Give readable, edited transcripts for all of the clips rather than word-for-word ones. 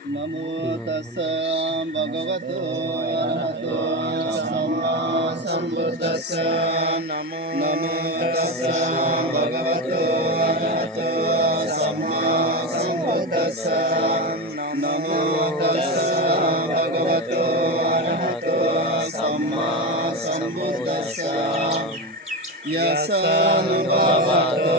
नमो तस्स भगवतो अरहतो सम्मा सम्बुद्दस्स नमो तस्स भगवतो अरहतो सम्मा सम्बुद्दस्स नमो तस्स भगवतो अरहतो सम्मा सम्बुद्दस्स यस्यानुभवतो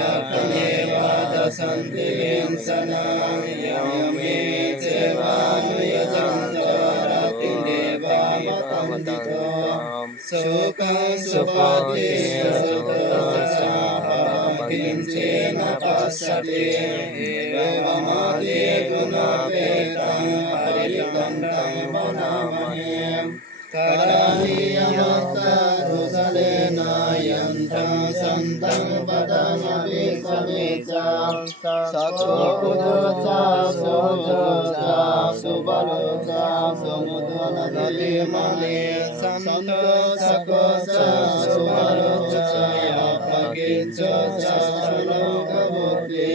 यत्तमेव दशन्ति विंशनां यमे चैवानुयजन्तरतिदेवावतन्तितो सुखसुखदे किञ्चन पश्यति एवमादि गुणवेदं परिकण्ठं वदामहे करणीयमत्तरुसलेन यन्त्रं सन्तं पदमपि समेचा सत्त्वपुरुषा सुजुषा सुबलोषा सुमुदनदीमले सन्तोषकोषा सुबलोषा यापकिञ्चोषा लोकबुद्धि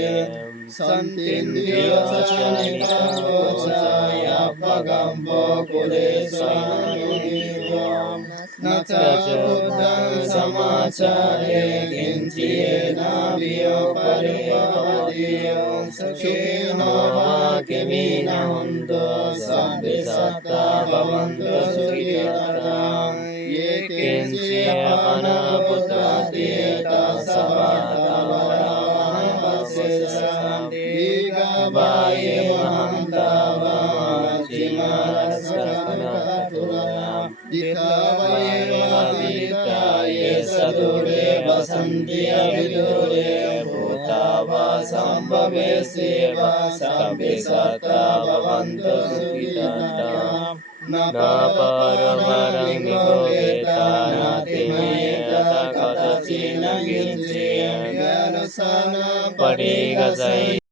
सन्तिन्द्रियोषनिकारोषा यापगम्बो कुलेश्वरनुगीर्यम् न च बुद्धं समाचारे किञ्चिन्न वियोपरिपदीयो सुखिनो वा किमिनो हन्तु सब्बे सत्ता भवन्तु सुखिनः ये किञ्चिदपनपुत्राति तत्सवातवरावनपश्यन्ति दीर्घाबाये महान्तावाचिमारसकनकतुलम् दिखावये सदूरे वसन्ति अविदूरे भूता वा सम्भवे सेवा सब्बे सत्ता भवन्तु सुखिनः न परमरं निगोवेता नातिमयेत कदाचिन्न किञ्चित् ज्ञानसन परिगसै